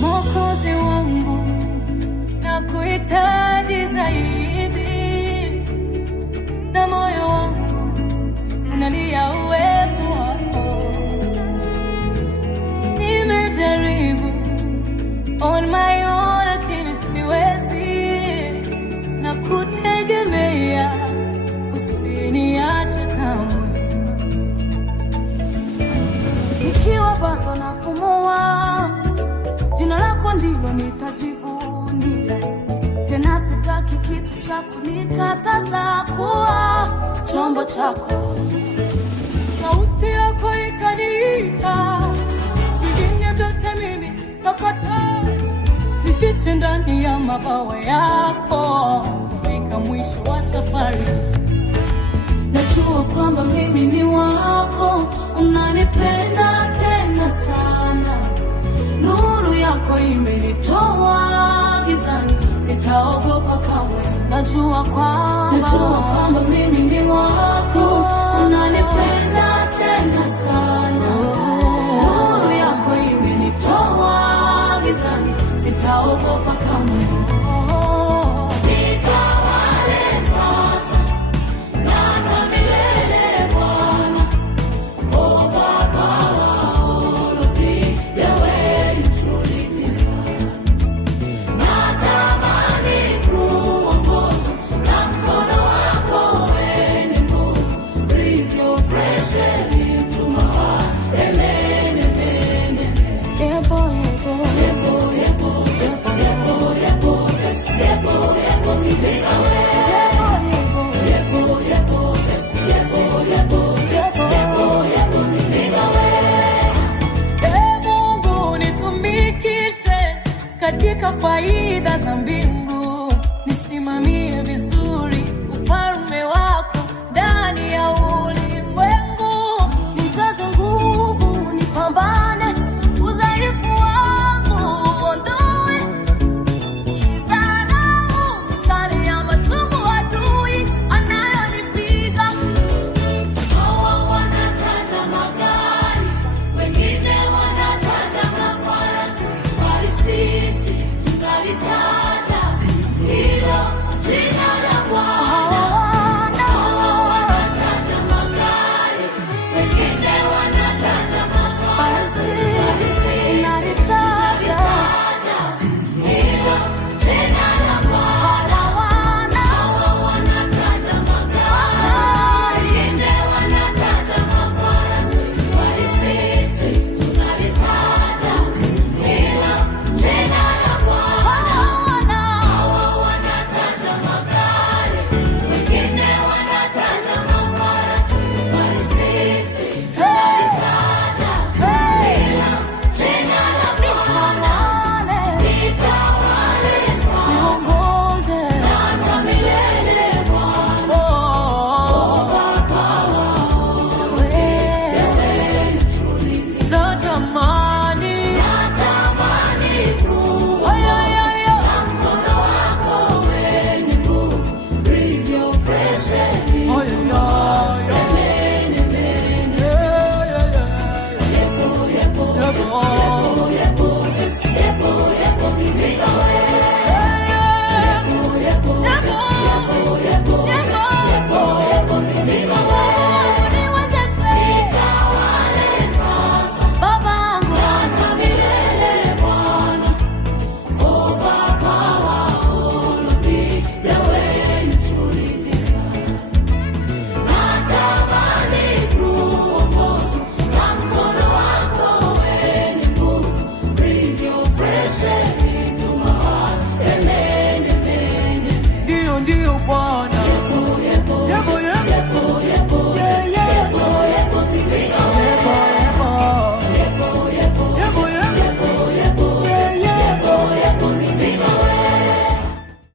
Mwokozi wangu, nakuhitaji zaidi, na moyo wangu unalia uwepo wako. Nimejaribu on my own lakini siwezi, na kutegemea usiniache kamwe. Nikiwa bado napumua, jina lako ndilo nitajivunia. Tena sitaki kitu cha kunikataza kuwa chombo chako. Sauti yako ikaniita, vingine vyote mimi nakataa. Nifiche ndani ya mabawa yako, kufika mwisho wa safari. Najua kwamba mimi ni wako, unanipenda tena sana. Nuru yako imenitoa gizani, sitaogopa kamwe. Najua kwamba mimi ni wako, unanipenda tena sana. Nuru yako imenitoa gizani, sitaogopa kamwe. Nitawale sasa na hata milele Bwana. Katika faida za mbingu, nisimamie vizuri ufalme wako ndani ya ulimwengu. Nijaze nguvu, nipambane, udhaifu wangu uondoe. Dharau, mishale ya machungu adui anayonipiga. Hawa wanataja magari, wengine wanataja mafarasi, bali sisi tunalitaja hilo jina la Bwana. Hawa wanataja magari, wengine wanataja mafarasi, bali sisi tunalitaja hilo jina la Bwana. Hawa wanataja magari, wengine wanataja mafarasi, bali sisi tunalitaja hilo jina la Bwana. Hawa wanataja magari, wengine wanataja mafarasi, bali sisi tunalitaja hilo jina la Bwana. Nitawale sasa na hata milele Bwana. Zote